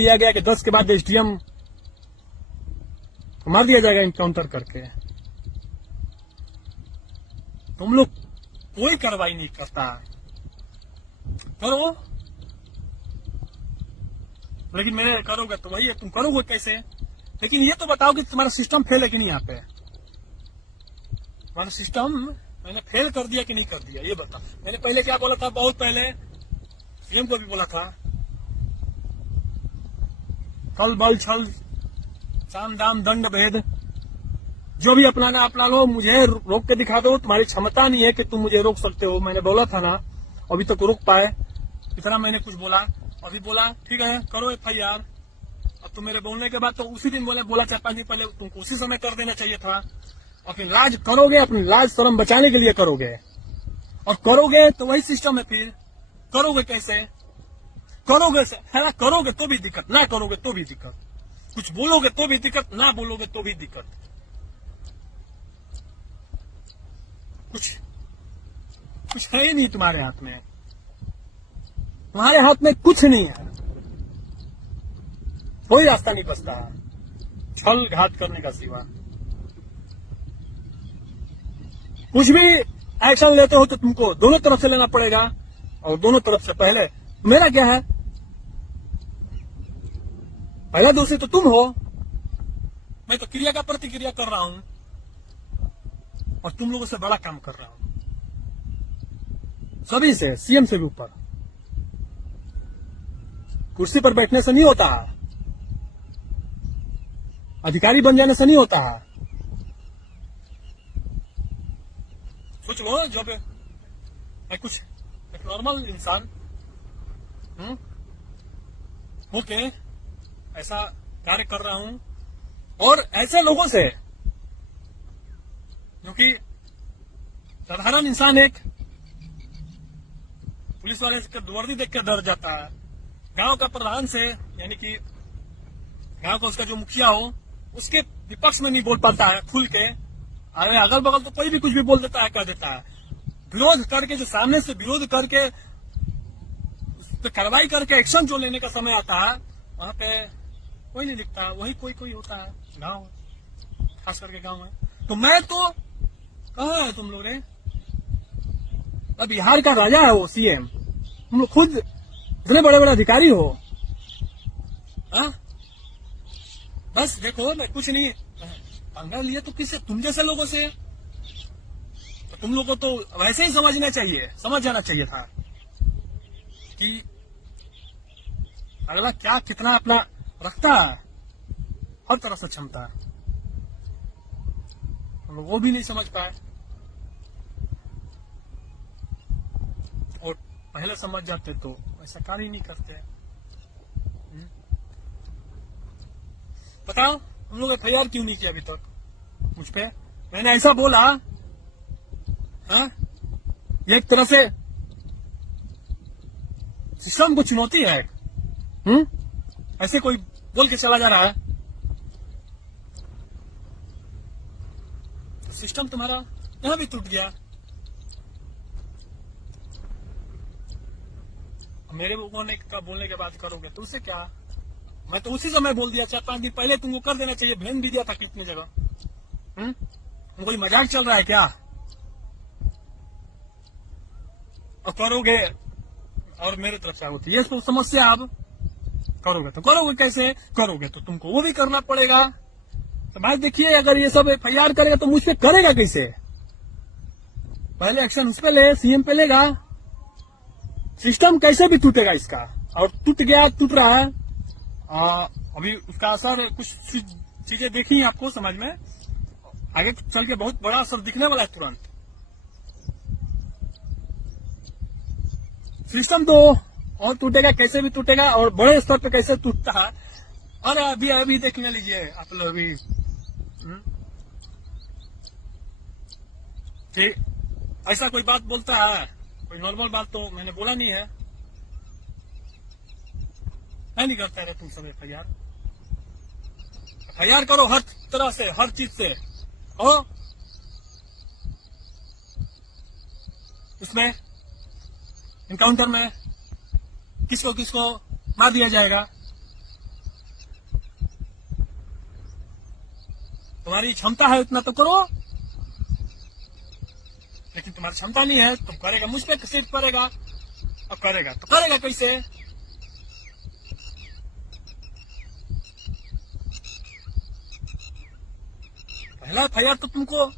दिया गया कि 10 के बाद एसडीएम मार दिया जाएगा इनकाउंटर करके। तुम लोग कोई कार्रवाई नहीं करता। करो, लेकिन मेरे करोगे तो वही है, तुम करोगे कैसे? लेकिन ये तो बताओ कि तुम्हारा सिस्टम फेल है कि नहीं? यहाँ पे तुम्हारा सिस्टम मैंने फेल कर दिया कि नहीं कर दिया, ये बताओ। मैंने पहले क्या बोला था, बहुत पहले सीएम को भी बोला था, कल बल छल साम दाम दंड भेद जो भी अपनाना अपना लो, मुझे रोक के दिखा दो। तुम्हारी क्षमता नहीं है कि तुम मुझे रोक सकते हो। मैंने बोला था ना, अभी तक रोक पाए? इतना मैंने कुछ बोला, अभी बोला ठीक है करो एफआईआर। अब तुम मेरे बोलने के बाद तो उसी दिन बोला 4-5 दिन पहले, तुमको उसी समय कर देना चाहिए था। अपनी लाज करोगे, अपनी लाज शर्म बचाने के लिए करोगे, और करोगे तो वही सिस्टम है। फिर करोगे कैसे? करोगे है, करोगे तो भी दिक्कत, ना करोगे तो भी दिक्कत, कुछ बोलोगे तो भी दिक्कत, ना बोलोगे तो भी दिक्कत। कुछ है ही नहीं तुम्हारे हाथ में, तुम्हारे हाथ में कुछ नहीं है। कोई रास्ता नहीं बचता छल घात करने का सिवा। कुछ भी एक्शन लेते हो तो तुमको दोनों तरफ से लेना पड़ेगा, और दोनों तरफ से पहले मेरा क्या है, पहला दोषी तो तुम हो। मैं तो क्रिया का प्रतिक्रिया कर रहा हूं, और तुम लोगों से बड़ा काम कर रहा हूं, सभी से, सीएम से भी ऊपर। कुर्सी पर बैठने से नहीं होता, अधिकारी बन जाने से नहीं होता। सोच लो, जब मैं कुछ एक नॉर्मल इंसान होके ऐसा कार्य कर रहा हूं, और ऐसे लोगों से, जो कि साधारण इंसान एक पुलिस वाले का वर्दी देख कर डर जाता है, गांव का प्रधान से, यानी कि गांव का उसका जो मुखिया हो, उसके विपक्ष में नहीं बोल पाता है खुल के। अरे अगल बगल तो कोई भी कुछ भी बोल देता है, कह देता है। विरोध करके, जो सामने से विरोध करके उस पर कार्रवाई करके एक्शन जो लेने का समय आता है, वहां पे कोई नहीं दिखता। वही कोई होता है गांव, खास करके गांव में। तो मैं तो कहाँ है तुम लोग रे? अब बिहार का राजा है वो सीएम, तुम लोग खुद इतने बड़े बड़े अधिकारी हो। हाँ, बस देखो, मैं कुछ नहीं पंगा लिए तो किससे? तुम जैसे लोगों से। तो तुम लोगों को तो वैसे ही समझना चाहिए, समझ जाना चाहिए था कि अगला क्या कितना अपना रखता है, हर तरह से क्षमता। हम लोग वो भी नहीं समझ पाए, और पहले समझ जाते तो ऐसा कार्य नहीं करते। बताओ, हम लोग एफआईआर क्यों नहीं किया अभी तक मुझ पे? मैंने ऐसा बोला, हाँ, ये एक तरह से सिस्टम को चुनौती है। ऐसे कोई बोल के चला जा रहा है, तो सिस्टम तुम्हारा यहां भी टूट गया। मेरे बोलने का बोलने के बाद करोगे तो उससे क्या? मैं तो उसी समय बोल दिया, 4-5 दिन पहले तुमको कर देना चाहिए, भेज भी दिया था कितनी जगह। कोई मजाक चल रहा है क्या? और करोगे और मेरे तरफ से होती है तो समस्या। अब करोगे तो करोगे कैसे? करोगे तो तुमको वो भी करना पड़ेगा। तो भाई देखिए, अगर ये सब एफआईआर करेगा तो मुझ पे करेगा कैसे? पहले एक्शन उस पे ले, सीएम पे लेगा। सिस्टम कैसे भी टूटेगा इसका, और टूट गया, टूट रहा है। अभी उसका असर कुछ चीजें देखी आपको समझ में, आगे चल के बहुत बड़ा असर दिखने वाला है तुरंत। सिस्टम तो और टूटेगा, कैसे भी टूटेगा, और बड़े स्तर पे कैसे टूटता है। अरे अभी देख लीजिए आप लोग अभी कि ऐसा कोई बात बोलता है, कोई नॉर्मल बात तो मैंने बोला नहीं है। नहीं करता है तुम सब एफआईआर करो हर तरह से, हर चीज से। और उसमें इनकाउंटर में किसको किसको मार दिया जाएगा, तुम्हारी क्षमता है उतना तो करो, लेकिन तुम्हारी क्षमता नहीं है, तुम करेगा मुझ पे सिर्फ करेगा, और करेगा तो करेगा कैसे? पहला एफआईआर तो तुमको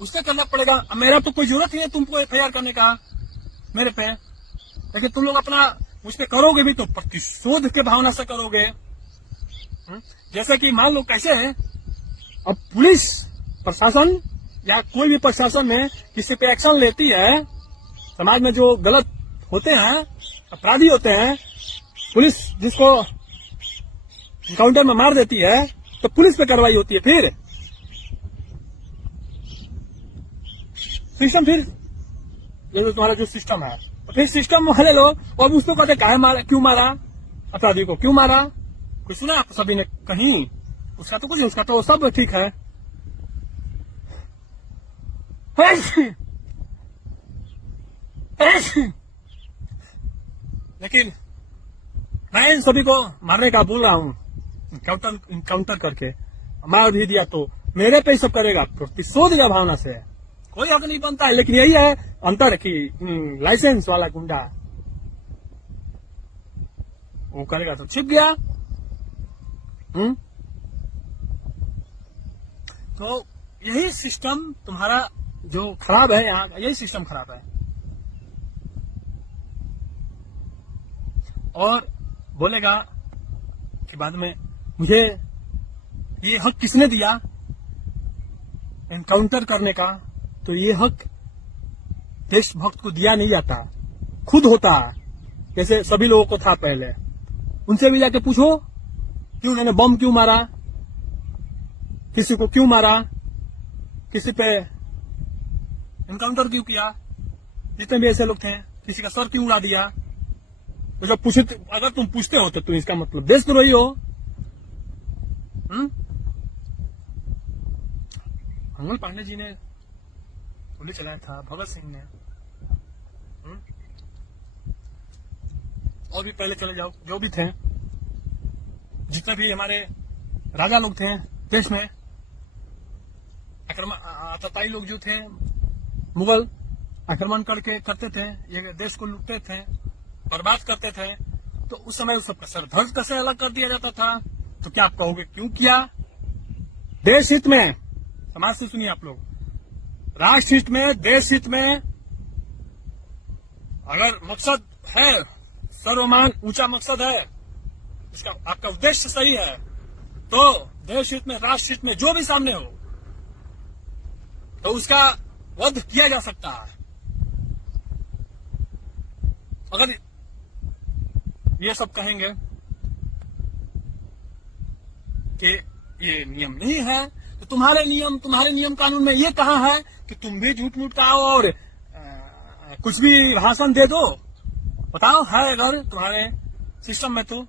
उससे करना पड़ेगा। मेरा तो कोई जरूरत नहीं है तुमको एफआईआर करने का मेरे पे, लेकिन तुम लोग अपना मुझ पे करोगे भी तो प्रतिशोध के भावना से करोगे। जैसे कि मान लो कैसे है, अब पुलिस प्रशासन या कोई भी प्रशासन में किसी पे एक्शन लेती है, समाज में जो गलत होते हैं, अपराधी होते हैं, पुलिस जिसको एनकाउंटर में मार देती है तो पुलिस पे कार्रवाई होती है। फिर सिस्टम, फिर ये जो तुम्हारा जो सिस्टम है, फिर सिस्टम वाले लोग और उसको कहते काहे मारा, क्यों मारा अपराधी को, क्यों मारा? कुछ सुना आप सभी ने कहीं? उसका तो कुछ, उसका तो सब ठीक है। लेकिन मैं इन सभी को मारने का बोल रहा हूँ, इनकाउंटर करके मार भी दिया तो मेरे पे ही सब करेगा, प्रतिशोध की भावना से कोई हक नहीं बनता है। लेकिन यही है अंतर कि लाइसेंस वाला गुंडा वो करेगा तो छिप गया। तो यही सिस्टम तुम्हारा जो खराब है, यहाँ यही सिस्टम खराब है। और बोलेगा कि बाद में मुझे ये हक किसने दिया एनकाउंटर करने का, तो ये हक देशभक्त को दिया नहीं जाता, खुद होता है। जैसे सभी लोगों को था पहले, उनसे भी जाके पूछो क्यों उन्होंने बम क्यों मारा, किसी को क्यों मारा, किसी पे एनकाउंटर क्यों किया, जितने भी ऐसे लोग थे, किसी का सर क्यों उड़ा दिया। तो जब पूछे, अगर तुम पूछते हो तो इसका मतलब देशद्रोही हो। मंगल पांडे जी ने गोली चलाया था, भगत सिंह ने, और भी पहले चले जाओ जो भी थे, जितने भी हमारे राजा लोग थे देश में, आतताई लोग जो थे, मुगल आक्रमण करते थे, ये देश को लूटते थे, बर्बाद करते थे, तो उस समय उस सबका सर धड़ कैसे अलग कर दिया जाता था। तो क्या आप कहोगे क्यों किया? देश हित में, समाज से सुनिए आप लोग, राष्ट्र हित में, देश हित में, अगर मकसद है सर्वमान ऊंचा मकसद है, इसका आपका उद्देश्य सही है, तो देश हित में, राष्ट्र हित में जो भी सामने हो तो उसका वध किया जा सकता है। अगर ये सब कहेंगे कि ये नियम नहीं है, तो तुम्हारे नियम कानून में ये कहा है कि तुम भी झूठ मूठ कहो और कुछ भी भाषण दे दो? बताओ, है अगर तुम्हारे सिस्टम में तो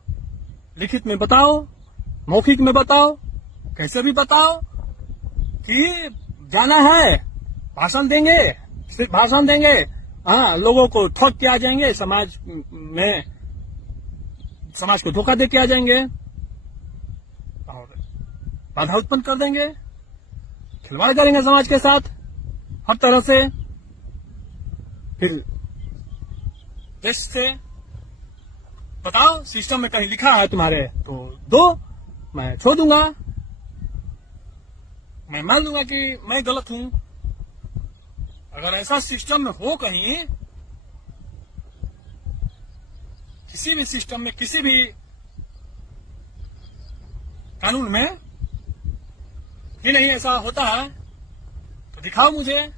लिखित में बताओ, मौखिक में बताओ, कैसे भी बताओ कि जाना है, भाषण देंगे, सिर्फ भाषण देंगे, हाँ, लोगों को ठग के आ जाएंगे, समाज को धोखा दे के आ जाएंगे और बाधा उत्पन्न कर देंगे, खिलवाड़ करेंगे समाज के साथ हर तरह से। फिर देश से बताओ, सिस्टम में कहीं लिखा है तुम्हारे तो दो, मैं छोड़ दूंगा, मैं मान लूंगा कि मैं गलत हूं। अगर ऐसा सिस्टम में हो कहीं, किसी भी सिस्टम में, किसी भी कानून में भी नहीं ऐसा होता है तो दिखाओ मुझे।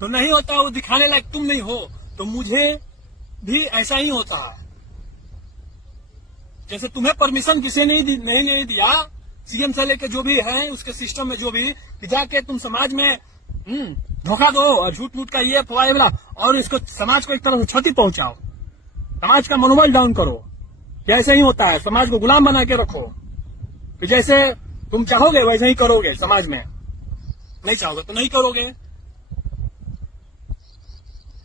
तो नहीं होता, वो दिखाने लायक तुम नहीं हो, तो मुझे भी ऐसा ही होता है। जैसे तुम्हें परमिशन किसी ने नहीं दिया, सीएम से लेके जो भी है उसके सिस्टम में, जो भी कि जाके तुम समाज में धोखा दो और झूठ मूठ का ये फवाए वाला, और इसको समाज को एक तरह से क्षति पहुंचाओ, समाज का मनोबल डाउन करो। जैसे ही होता है, समाज को गुलाम बना के रखो कि जैसे तुम चाहोगे वैसे ही करोगे, समाज में नहीं चाहोगे तो नहीं करोगे।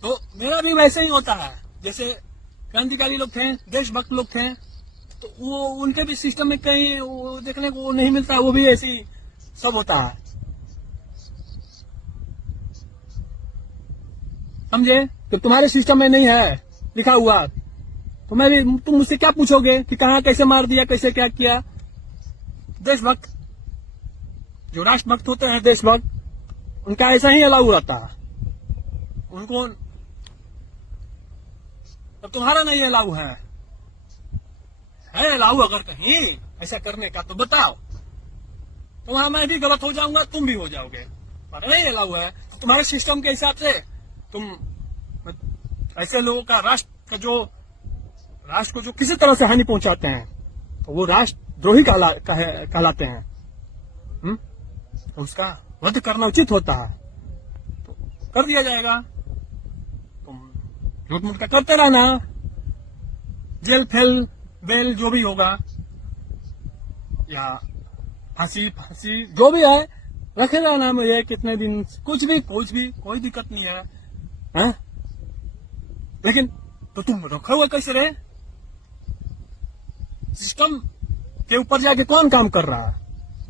तो मेरा भी वैसे ही होता है, जैसे क्रांतिकारी लोग थे, देशभक्त लोग थे, तो वो उनके भी सिस्टम में कहीं वो देखने को नहीं मिलता, वो भी ऐसी सब होता है, समझे? तो तुम्हारे सिस्टम में नहीं है लिखा हुआ, तो मैं भी, तुम मुझसे क्या पूछोगे कि कहाँ कैसे मार दिया, कैसे क्या किया? देशभक्त, जो राष्ट्रभक्त होते हैं, देशभक्त, उनका ऐसा ही अलाउ रहता है उनको। तब तुम्हारा नहीं अलाउ है अलाउ अगर कहीं ऐसा करने का तो बताओ, तो वहां मैं भी गलत हो जाऊंगा, तुम भी हो जाओगे, पर नहीं अलाउ है। तो तुम्हारे सिस्टम के हिसाब से तुम ऐसे लोगों का, राष्ट्र को जो किसी तरह से हानि पहुंचाते हैं, तो वो राष्ट्रद्रोही कहलाते हैं। तो उसका वध करना उचित होता है, तो कर दिया जाएगा। तुम झूठ मूठ का करते रहना, जेल फेल बेल जो भी होगा, या फांसी जो भी है, रखे रहना मुझे कितने दिन, कुछ भी कोई दिक्कत नहीं है? लेकिन तो तुम रखा हुआ कैसे रहे? सिस्टम के ऊपर जाके कौन काम कर रहा है?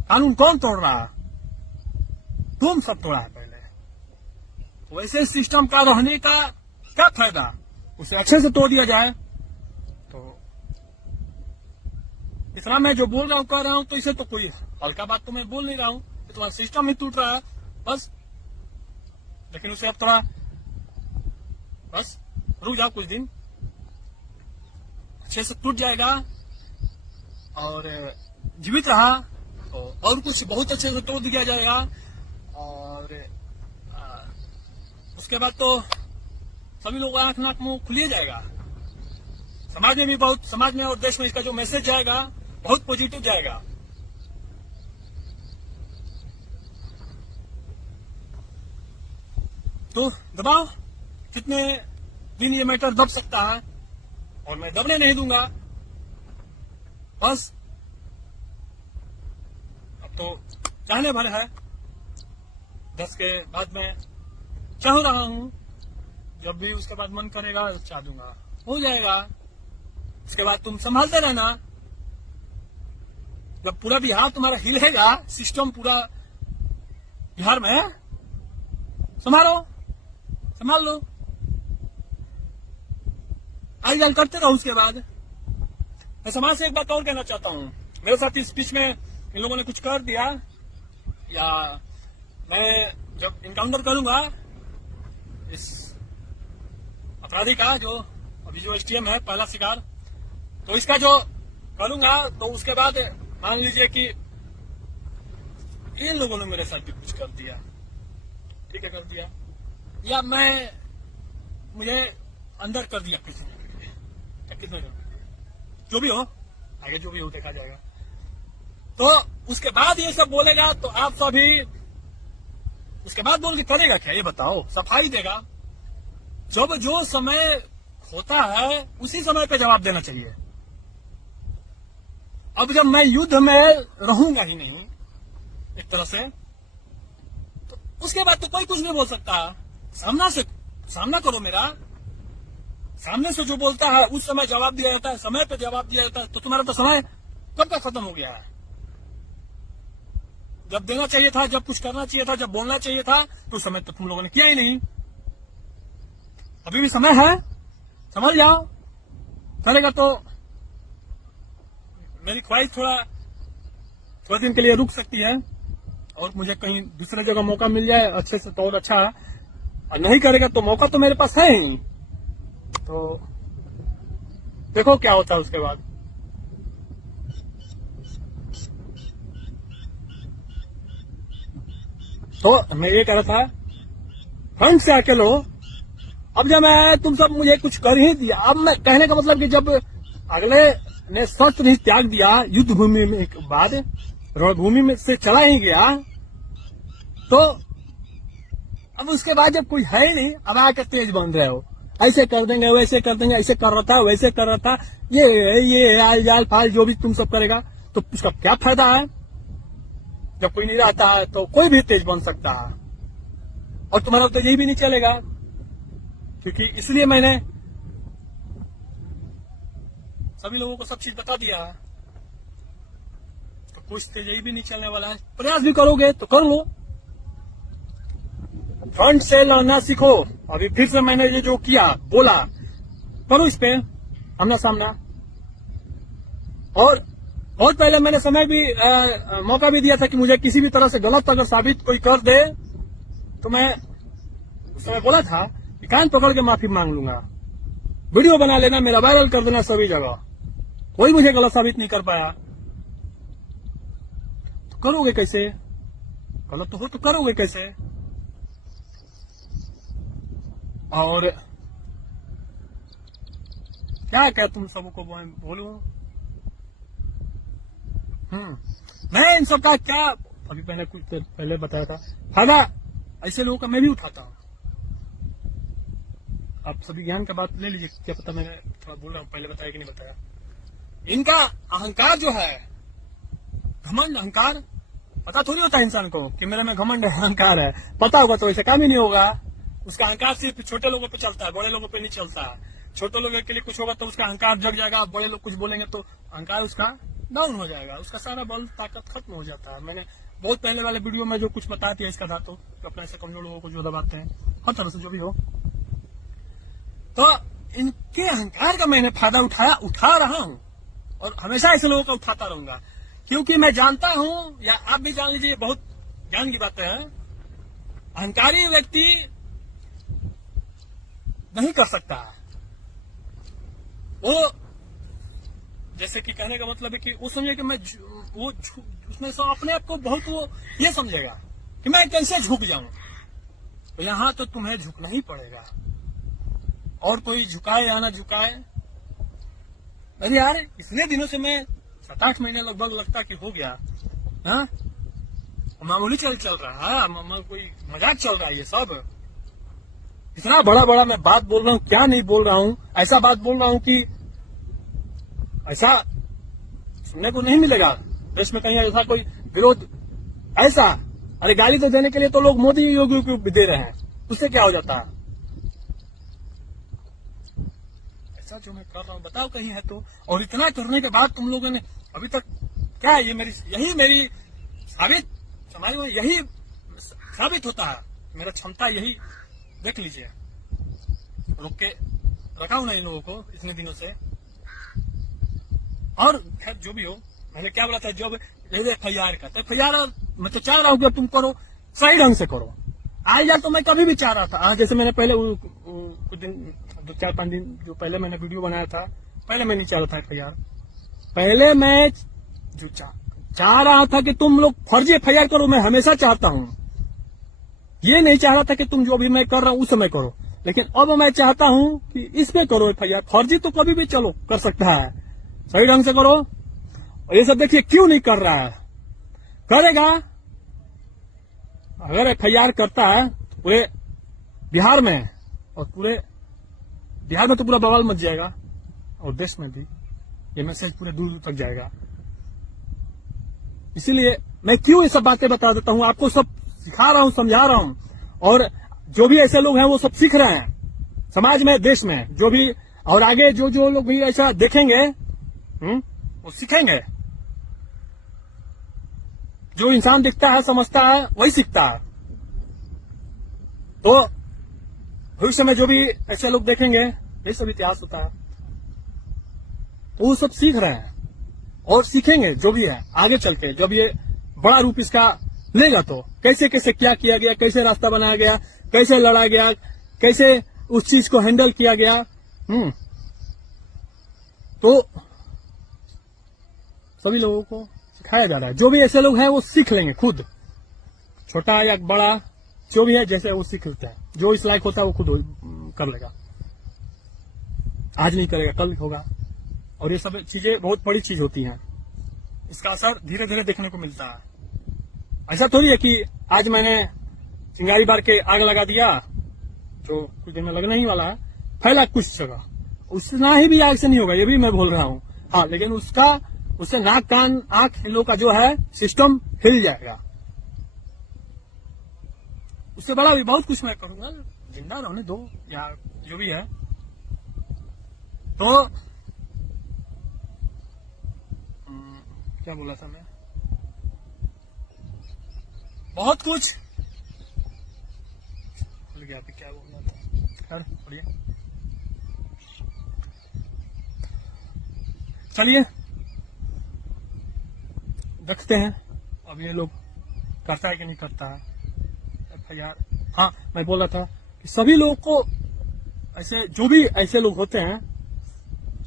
कानून कौन तोड़ रहा है? तुम सब तोड़ा है पहले। तो वैसे सिस्टम का रहने का क्या फायदा? उसे अच्छे से तोड़ दिया जाए। तो इतना मैं जो बोल रहा हूँ, कह रहा हूँ, तो इसे तो कोई हल्का बात तो मैं बोल नहीं रहा हूँ। तुम्हारा सिस्टम ही टूट रहा है बस। लेकिन उसे अब थोड़ा बस रुक जाओ, कुछ दिन अच्छे से टूट जाएगा, और जीवित रहा तो और कुछ बहुत अच्छे से तोड़ दिया जाएगा। और उसके बाद तो सभी लोग आंख नाक मुंह खुलिए जाएगा। समाज में और देश में इसका जो मैसेज जाएगा बहुत पॉजिटिव जाएगा। तो दबाओ, कितने दिन ये मैटर दब सकता है, और मैं दबने नहीं दूंगा बस। अब तो चाहने भर है, 10 के बाद में चाह रहा हूं, जब भी उसके बाद मन करेगा चाह दूंगा, हो जाएगा। उसके बाद तुम संभालते रहना। जब पूरा बिहार तुम्हारा हिलेगा, सिस्टम पूरा बिहार में, संभाल लो, आईजाल करते रहो। उसके बाद मैं समाज से एक बात और कहना चाहता हूँ। मेरे साथ इस बीच में इन लोगों ने कुछ कर दिया, या मैं जब इनकाउंटर करूंगा इस अपराधी का, जो अभी जो एसटीएम है, पहला शिकार, तो इसका जो करूंगा, तो उसके बाद मान लीजिए कि इन लोगों ने मेरे साथ भी कुछ कर दिया, ठीक है, कर दिया, या मुझे अंदर कर दिया कितने जो भी हो, आगे जो भी हो देखा जाएगा। तो उसके बाद ये सब बोलेगा, तो आप सभी उसके बाद बोल के करेगा क्या, ये बताओ? सफाई देगा। जब जो समय होता है उसी समय पे जवाब देना चाहिए। अब जब मैं युद्ध में रहूंगा ही नहीं एक तरह से, तो उसके बाद तो कोई कुछ नहीं बोल सकता। सामना करो मेरा, सामने से जो बोलता है उस समय जवाब दिया जाता है, समय पे जवाब दिया जाता है। तो तुम्हारा तो समय कब का खत्म हो गया है? जब देना चाहिए था, जब कुछ करना चाहिए था, जब बोलना चाहिए था, तो उस समय तो तुम लोगों ने किया ही नहीं। अभी भी समय है, समझ जाओ। चलेगा तो मेरी ख्वाहिश थोड़ा दिन के लिए रुक सकती है, और मुझे कहीं दूसरे जगह मौका मिल जाए अच्छे से तो और अच्छा है। और नहीं करेगा तो मौका तो मेरे पास है ही। तो देखो क्या होता है उसके बाद। तो मैं ये कह रहा था, फ्रंट से आके लो। अब जब तुम सब मुझे कुछ कर ही दिया, अब मैं कहने का मतलब कि जब अगले ने शस्त्र ही त्याग दिया, युद्ध भूमि में के बाद रणभूमि में से चला ही गया, तो अब उसके बाद जब कोई है ही नहीं, अब आके तेज बन रहे हो, ऐसे कर देंगे, वैसे कर देंगे, ऐसे कर रहा था, वैसे कर रहा था, ये आल जाल फाल जो भी तुम सब करेगा, तो उसका क्या फायदा है? जब कोई नहीं रहता है तो कोई भी तेज बन सकता है, और तुम्हारा तो यही भी नहीं चलेगा। क्योंकि इसलिए मैंने सभी लोगों को सब चीज बता दिया। तो कुछ तेजी भी नहीं चलने वाला है। प्रयास भी करोगे तो कर लो, फ्रंट से लड़ना सीखो। अभी फिर से मैंने ये जो किया बोला, करो इस पे आमना सामना। और बहुत पहले मैंने समय भी मौका भी दिया था कि मुझे किसी भी तरह से गलत अगर साबित कोई कर दे तो मैं उस समय बोला था कि कान पकड़ के माफी मांग लूंगा, वीडियो बना लेना, मेरा वायरल कर देना सभी जगह। कोई मुझे गलत साबित नहीं कर पाया। तो करोगे कैसे? गलत तो हो तो करोगे कैसे? और क्या तुम सबको बोलूं? मैं इन सब का क्या अभी मैंने कुछ देर पहले बताया था, फायदा ऐसे लोगों का मैं भी उठाता हूं। आप सभी ज्ञान का बात ले लीजिए, क्या पता मैंने थोड़ा बोल रहा हूं, पहले बताया कि नहीं बताया। इनका अहंकार जो है, घमंड अहंकार, पता थोड़ी होता है इंसान को कि मेरे में घमंड अहंकार है। पता होगा तो ऐसे काम ही नहीं होगा। उसका अहंकार सिर्फ छोटे लोगों पे चलता है, बड़े लोगों पे नहीं चलता। छोटे लोगों के लिए कुछ होगा तो उसका अहंकार जग जाएगा, बड़े लोग कुछ बोलेंगे तो अहंकार उसका डाउन हो जाएगा, उसका सारा बल ताकत खत्म हो जाता है। मैंने बहुत पहले वाले वीडियो में जो कुछ बताया था इसका धातु, अपने ऐसे कमजोर लोगों को जो दबाते हैं, हर तरह से जो भी हो, तो इनके अहंकार का मैंने फायदा उठा रहा हूं और हमेशा ऐसे लोगों का उठाता रहूंगा, क्योंकि मैं जानता हूं, या आप भी जान लीजिए, बहुत ज्ञान की बातें हैं। अहंकारी व्यक्ति नहीं कर सकता। वो जैसे कि कहने का मतलब है कि वो समझे कि मैं वो उसमें से अपने आप को बहुत वो ये समझेगा कि मैं कैसे झुक जाऊं। तो यहां तो तुम्हें झुकना ही पड़ेगा, और कोई झुकाए या ना झुकाए। अरे यार, इतने दिनों से मैं 7-8 महीने लगभग लगता कि हो गया, हाँ, मामूली चल रहा है, कोई मजाक चल रहा है ये सब। इतना बड़ा मैं बात बोल रहा हूँ, क्या नहीं बोल रहा हूँ, ऐसा बात बोल रहा हूँ कि ऐसा सुनने को नहीं मिलेगा देश में कहीं ऐसा कोई विरोध ऐसा। अरे गाली तो देने के लिए तो लोग मोदी योगी को दे रहे हैं, उससे क्या हो जाता है? ऐसा जो मैं कर रहा हूँ बताओ कहीं है तो। और इतना करने के बाद तुम लोगों ने अभी तक क्या, ये यही मेरी साबित समाज में यही साबित होता है, मेरा क्षमता यही देख लीजिए। रोक के रखा हूं ना इन लोगों को इतने दिनों से। और खैर जो भी हो, मैंने क्या बोला था, जब FIR का, तो FIR मैं तो चाह रहा हूं कि तुम करो, सही ढंग से करो। आज यार तो मैं कभी भी चाह रहा था, जैसे मैंने पहले कुछ दिन 2-4-5 दिन जो पहले मैंने वीडियो बनाया था, पहले मैं नहीं चाह रहा था FIR। पहले मैं जो चाह रहा था कि तुम लोग फर्जी FIR करो, मैं हमेशा चाहता हूं। ये नहीं चाह रहा था कि तुम जो भी मैं कर रहा हूं उस समय करो, लेकिन अब मैं चाहता हूं कि इस पे करो FIR। फर्जी तो कभी भी चलो कर सकता है, सही ढंग से करो। और ये सब देखिए क्यों नहीं कर रहा है, करेगा। अगर FIR करता है तो पूरे बिहार में, और पूरे बिहार में तो पूरा बवाल मच जाएगा, और देश में भी ये मैसेज पूरे दूर दूर तक जाएगा। इसीलिए मैं क्यों ये सब बातें बता देता हूं, आपको सब सिखा रहा हूं, समझा रहा हूं। और जो भी ऐसे लोग हैं वो सब सीख रहे हैं समाज में, देश में, जो भी, और आगे जो लोग भी ऐसा देखेंगे वो सीखेंगे। जो इंसान दिखता है समझता है वही सीखता है। तो भविष्य में जो भी ऐसे लोग देखेंगे, ये सब इतिहास होता है, तो वो सब सीख रहे हैं और सीखेंगे जो भी है आगे चल के। जब ये बड़ा रूप इसका लेगा तो कैसे कैसे क्या किया गया, कैसे रास्ता बनाया गया, कैसे लड़ा गया, कैसे उस चीज को हैंडल किया गया, तो सभी लोगों को सिखाया जा रहा है। जो भी ऐसे लोग हैं वो सीख लेंगे खुद, छोटा या बड़ा जो भी है, जैसे वो सीख लेता है। जो इस लायक होता है वो खुद कर लेगा, आज नहीं करेगा कल होगा। और ये सब चीजें बहुत बड़ी चीज होती हैं, इसका असर धीरे धीरे देखने को मिलता है। ऐसा थोड़ी है कि आज मैंने चिंगारी बार के आग लगा दिया, जो कुछ दिन में लगना ही वाला है, फैला कुछ जगह, उतना ही भी आग से नहीं होगा, ये भी मैं बोल रहा हूँ। हाँ, लेकिन उससे नाक कान आंख इन लोग का जो है सिस्टम हिल जाएगा। उससे बड़ा भी बहुत कुछ मैं करूंगा, जिंदा रहने दो या जो भी है। तो क्या बोला था मैं, बहुत कुछ भूल गया अभी क्या बोलना था। खैर बढ़िया, चलिए देखते हैं अब ये लोग करता है कि नहीं करता है FIR। हाँ, मैं बोल रहा था कि सभी लोगों को ऐसे, जो भी ऐसे लोग होते हैं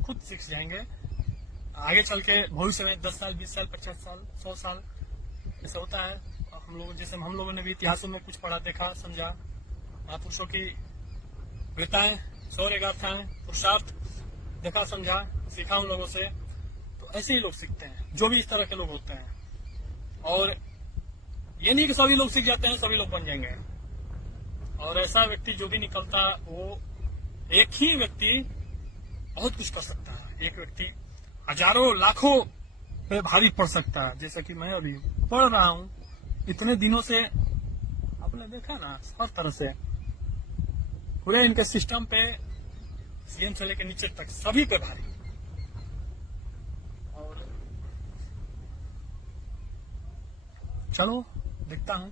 खुद सीख जाएंगे आगे चल के भविष्य में 10 साल 20 साल 50 साल 100 साल ऐसा होता है। हम लोग जैसे हम लोगों ने भी इतिहासों में कुछ पढ़ा, देखा, समझा, महापुरुषों की वीरताएं, शौर्य गाथाएं, पुरुषार्थ देखा, समझा, सीखा उन लोगों से। तो ऐसे ही लोग सीखते हैं, जो भी इस तरह के लोग होते हैं। और ये नहीं कि सभी लोग सीख जाते हैं, सभी लोग बन जाएंगे। और ऐसा व्यक्ति जो भी निकलता, वो एक ही व्यक्ति बहुत कुछ कर सकता है। एक व्यक्ति हजारों लाखों पे भारी पड़ सकता है। जैसा कि मैं अभी पढ़ रहा हूँ, इतने दिनों से आपने देखा ना, हर तरह से पूरे इनके सिस्टम पे CM से लेकर नीचे तक सभी पे भारी। और चलो देखता हूँ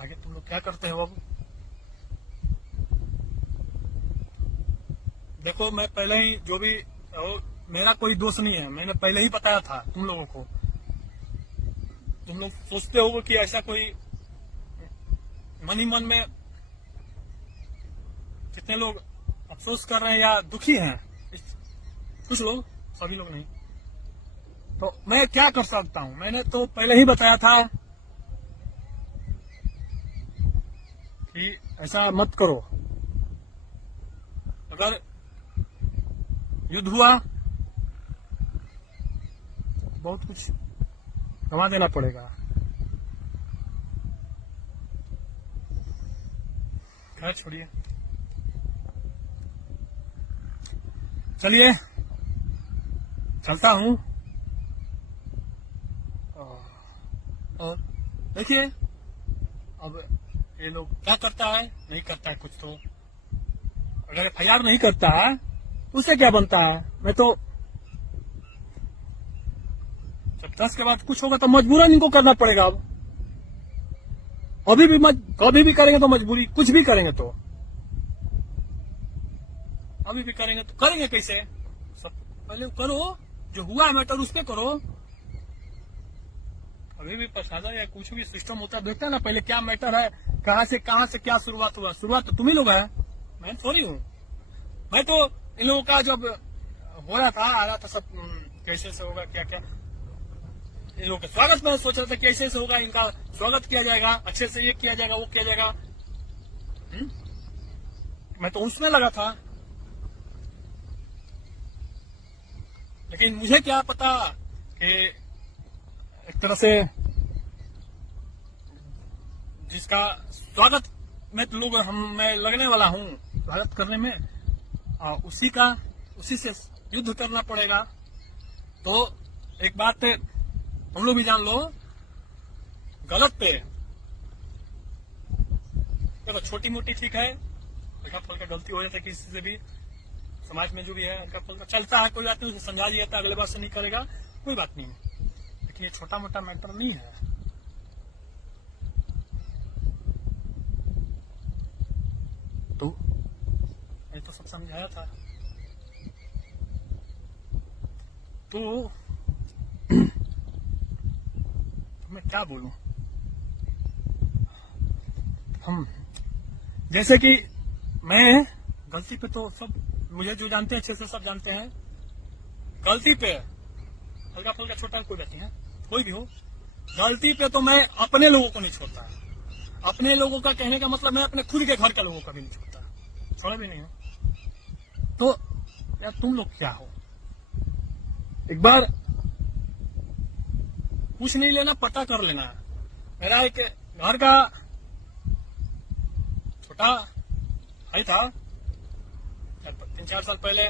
आगे तुम लोग क्या करते हो। अब देखो, मैं पहले ही जो भी मेरा कोई दोष नहीं है, मैंने पहले ही बताया था तुम लोगों को। तुम लोग सोचते हो कि ऐसा कोई मन ही मन में, कितने लोग अफसोस कर रहे हैं या दुखी हैं, कुछ लोग, सभी लोग नहीं। तो मैं क्या कर सकता हूं, मैंने तो पहले ही बताया था कि ऐसा मत करो। अगर युद्ध हुआ बहुत कुछ गंवा देना पड़ेगा। खैर छोड़िए, चलिए चलता हूं। और देखिए अब ये लोग क्या करता है, नहीं करता है कुछ। तो अगर FIR नहीं करता है तो उससे क्या बनता है। मैं तो जब 10 के बाद कुछ होगा तो मजबूरन इनको करना पड़ेगा। अब अभी भी कभी भी करेंगे तो मजबूरी, कुछ भी करेंगे तो अभी भी करेंगे तो करेंगे कैसे। सब पहले करो, जो हुआ मैटर उस पे करो। अभी भी प्रसादा या कुछ भी सिस्टम होता है, देखते हैं ना पहले क्या मैटर है, कहां से क्या शुरुआत हुआ। शुरुआत तो तुम ही लोग है, मैं थोड़ी हूँ। मैं तो इन लोगों का जब हो रहा था, आ रहा था सब, कैसे से होगा, क्या क्या इन लोगों का स्वागत, मैं सोच रहा था कैसे से होगा, इनका स्वागत किया जाएगा, अच्छे से ये किया जाएगा, वो किया जाएगा। मैं तो उसमें लगा था। लेकिन मुझे क्या पता कि एक तरह से जिसका स्वागत मैं लगने वाला हूँ स्वागत करने में, उसी से युद्ध करना पड़ेगा। तो एक बात तुम लोग भी जान लो, गलत पे देखो, छोटी मोटी ठीक है, हल्का फुल्का गलती हो जाता है किसी से भी, समाज में जो भी है हल्का फुल्का चलता है, कोई बात नहीं, उसे समझा दिया था, अगले बार से नहीं करेगा, कोई बात नहीं। लेकिन ये छोटा मोटा मैटर नहीं है। तो ये तो सब समझाया था। तो मैं क्या बोलूं। हम जैसे कि मैं गलती पे तो सब, मुझे जो जानते हैं अच्छे से सब जानते हैं, गलती पे हल्का फुल्का छोटा कोई बात नहीं है, कोई भी हो, गलती पे तो मैं अपने लोगों को नहीं छोड़ता। अपने लोगों का कहने का मतलब मैं अपने खुद के घर के लोगों का भी नहीं छोड़ता, छोड़ा भी नहीं हो। तो यार तुम लोग क्या हो, एक बार कुछ नहीं लेना, पता कर लेना। मेरा एक घर का छोटा भाई था, 3-4 साल पहले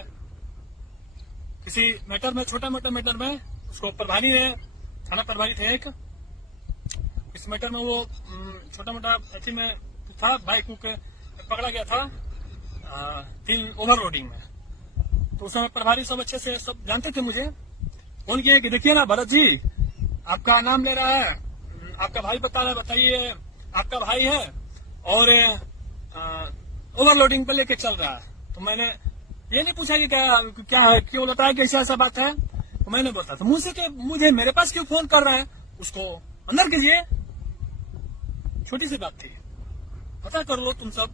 किसी मैटर में, छोटा मोटा मैटर में, उसको प्रभारी है, थाना प्रभारी थे एक, इस मैटर में वो छोटा मोटा अथी में था, बाइक के पकड़ा गया था 3 ओवरलोडिंग में। तो उस समय प्रभारी सब अच्छे से सब जानते थे मुझे। फोन किए कि देखिए ना भरत जी, आपका नाम ले रहा है, आपका भाई बता रहा है, बताइए आपका भाई है और ओवरलोडिंग पे लेके चल रहा है। तो मैंने ये नहीं पूछा कि क्या है, क्यों बताया है कि ऐसा बात है। तो मैंने बोला तो मुझसे कि मुझे मेरे पास क्यों फोन कर रहा है, उसको अंदर कीजिए। छोटी सी बात थी, पता कर लो तुम सब।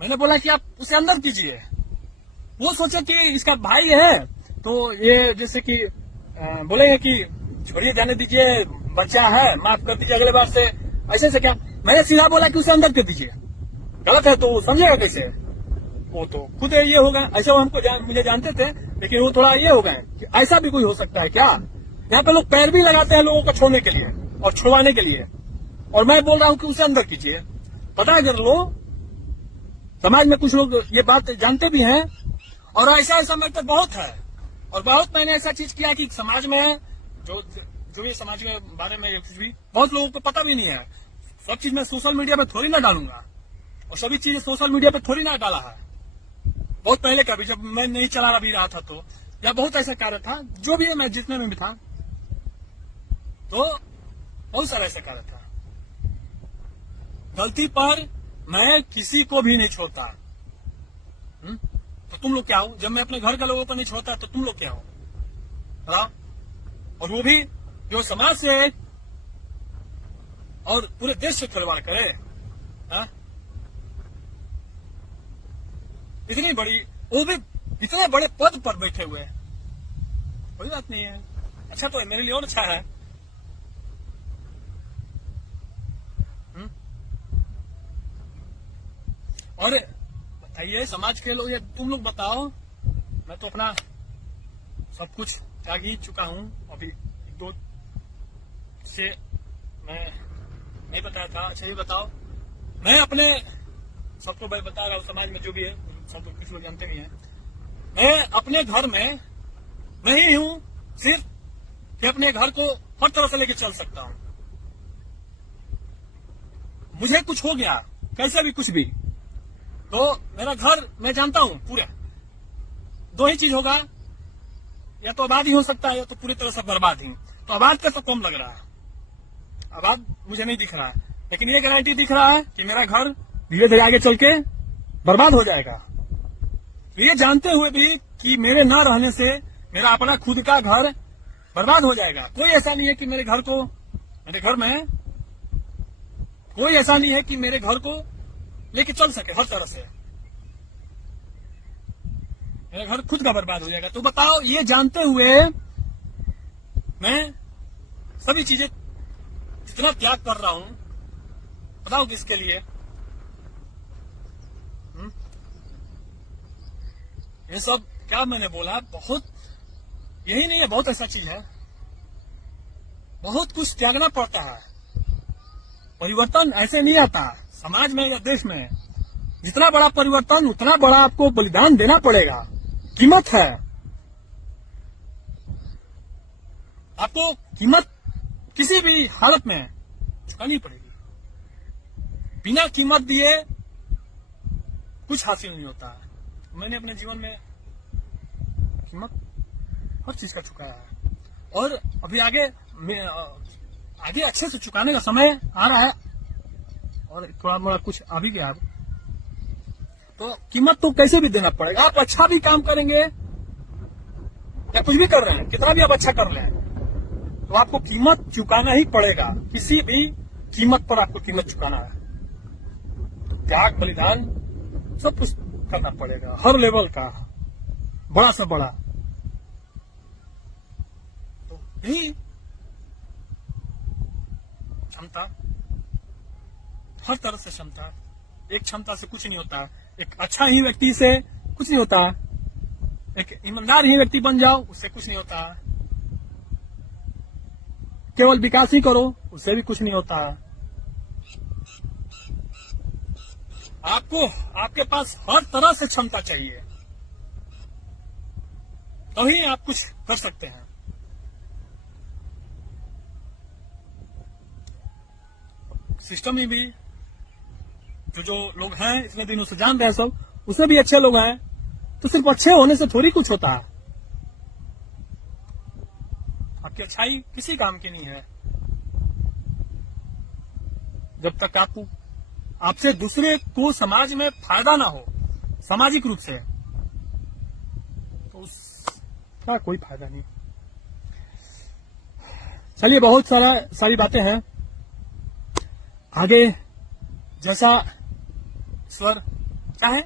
मैंने बोला कि आप उसे अंदर कीजिए। वो सोचे कि इसका भाई है तो ये जैसे कि बोलेंगे कि छोड़िए जाने दीजिए, बच्चा है, माफ कर दीजिए अगले बार से, ऐसे से क्या। मैंने सीधा बोला कि उसे अंदर कर दीजिए। गलत है तो समझेगा कैसे, वो तो खुद ये हो गए। ऐसे वो हमको मुझे जानते थे, लेकिन वो थोड़ा ये हो गए कि ऐसा भी कोई हो सकता है क्या। यहाँ पे लोग पैर भी लगाते हैं लोगों को छोड़ने के लिए और छुड़वाने के लिए, और मैं बोल रहा हूँ कि उसे अंदर कीजिए। पता कर लो, समाज में कुछ लोग ये बात जानते भी हैं, और ऐसा मैटर बहुत है। और बहुत मैंने ऐसा चीज किया कि समाज में जो ये समाज के बारे में कुछ भी बहुत लोगों को पता भी नहीं है। सब चीज मैं सोशल मीडिया पे थोड़ी ना डालूंगा, और सभी चीजें सोशल मीडिया पे थोड़ी ना डाला है। बहुत पहले का भी, जब मैं नहीं चला भी रहा था तो, या बहुत ऐसा कार्य था, जो भी है मैं जितने में भी था, तो बहुत सारा ऐसा कार्य था। गलती पर मैं किसी को भी नहीं छोड़ता। तो तुम लोग क्या हो? जब मैं अपने घर के लोगों पर नहीं छोड़ता तो तुम लोग क्या हो बताओ? और वो भी जो समाज से और पूरे देश से खिलवाड़ करे। हा? इतनी बड़ी, वो भी इतने बड़े पद पर बैठे हुए, कोई बात नहीं है। अच्छा तो है, मेरे लिए और अच्छा है। और बताइए समाज के लोग, ये तुम लोग बताओ। मैं तो अपना सब कुछ त्याग ही चुका हूँ। अभी एक दो से मैं नहीं बताया था। अच्छा ये बताओ, मैं अपने सबको मैं बता रहा हूँ, समाज में जो भी है सब कुछ लोग जानते भी हैं। मैं अपने घर में नहीं हूँ सिर्फ कि अपने घर को हर तरह से लेके चल सकता हूँ। मुझे कुछ हो गया कैसे भी कुछ भी, तो मेरा घर मैं जानता हूं पूरे, दो ही चीज होगा, या तो आबाद ही हो सकता है या तो पूरी तरह से बर्बाद ही। तो आबाद का तो कम लग रहा है, आबाद मुझे नहीं दिख रहा है, लेकिन ये गारंटी दिख रहा है कि मेरा घर धीरे धीरे आगे चल के बर्बाद हो जाएगा। ये जानते हुए भी कि मेरे न रहने से मेरा अपना खुद का घर बर्बाद हो जाएगा। कोई ऐसा नहीं है कि मेरे घर में कोई ऐसा नहीं है कि मेरे घर को लेके चल सके हर तरह से। मेरा घर खुद का बर्बाद हो जाएगा। तो बताओ, ये जानते हुए मैं सभी चीजें जितना त्याग कर रहा हूं, बताओ किसके लिए? ये सब क्या मैंने बोला, बहुत यही नहीं है, बहुत ऐसा चीज है, बहुत कुछ त्यागना पड़ता है। परिवर्तन ऐसे नहीं आता समाज में या देश में। जितना बड़ा परिवर्तन उतना बड़ा आपको बलिदान देना पड़ेगा, कीमत है। आपको कीमत किसी भी हालत में चुकानी पड़ेगी। बिना कीमत दिए कुछ हासिल नहीं होता। मैंने अपने जीवन में कीमत हर चीज का चुकाया है, और अभी आगे अच्छे से चुकाने का समय आ रहा है, और थोड़ा मोड़ा कुछ आ भी गया। तो कीमत तो कैसे भी देना पड़ेगा। आप अच्छा भी काम करेंगे या कुछ भी कर रहे हैं, कितना भी आप अच्छा कर रहे हैं, तो आपको कीमत चुकाना ही पड़ेगा। किसी भी कीमत पर आपको कीमत चुकाना है। तो त्याग, बलिदान सब कुछ करना पड़ेगा, हर लेवल का, बड़ा से बड़ा। तो यही क्षमता, हर तरह से क्षमता, एक क्षमता से कुछ नहीं होता। एक अच्छा ही व्यक्ति से कुछ नहीं होता, एक ईमानदार ही व्यक्ति बन जाओ उससे कुछ नहीं होता। केवल विकास ही करो उससे भी कुछ नहीं होता। आपको आपके पास हर तरह से क्षमता चाहिए, तो ही आप कुछ कर सकते हैं। सिस्टम में भी जो लोग हैं इतने दिनों से जान रहे हैं सब, उससे भी अच्छे लोग हैं। तो सिर्फ अच्छे होने से थोड़ी कुछ होता है। आपकी अच्छाई किसी काम की नहीं है। जब तक आपसे दूसरे को समाज में फायदा ना हो सामाजिक रूप से, तो उसका कोई फायदा नहीं। चलिए, बहुत सारी बातें हैं। आगे जैसा ईश्वर चाहे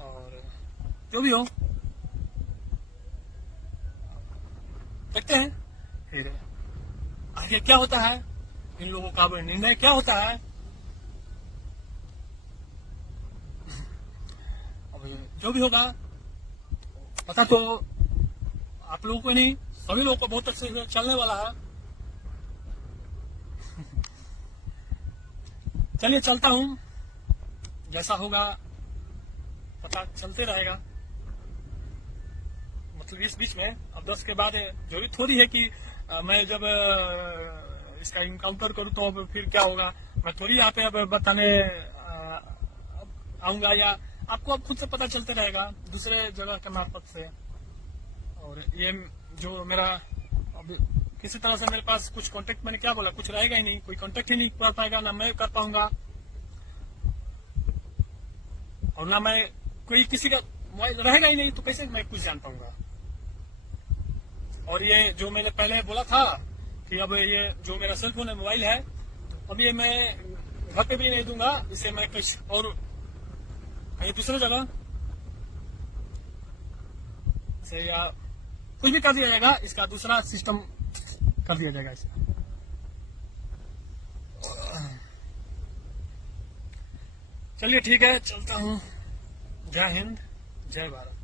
और जो भी हो, देखते हैं फिर आगे क्या होता है, इन लोगों का निर्णय क्या होता है। अब जो भी होगा पता तो आप लोगों को नहीं, सभी लोगों को बहुत अच्छे से चलने वाला है। चलिए, चलता हूं, जैसा होगा पता चलते रहेगा। मतलब इस बीच में अब 10 के बाद जरूरी थोड़ी है कि मैं जब इसका इनकाउंटर करूं तो अब फिर क्या होगा, मैं थोड़ी यहाँ पे अब बताने आऊंगा, या आपको अब खुद से पता चलते रहेगा दूसरे जगह के मार्फत से। और ये जो मेरा अब किसी तरह से मेरे पास कुछ कांटेक्ट, मैंने क्या बोला, कुछ रहेगा ही नहीं, कोई कांटेक्ट ही नहीं कर पाएगा, ना मैं कर पाऊंगा और ना मैं कोई किसी का मोबाइल रहेगा ही नहीं, तो कैसे मैं कुछ जान पाऊंगा। और ये जो मैंने पहले बोला था कि अब ये जो मेरा सेल फोन है, मोबाइल है, अब ये मैं घर पे भी नहीं दूंगा, इसे मैं और कहीं दूसरी जगह से या कुछ भी कर दिया जाएगा, इसका दूसरा सिस्टम कर दिया जाएगा इसका। चलिए ठीक है, चलता हूँ। जय हिंद, जय भारत।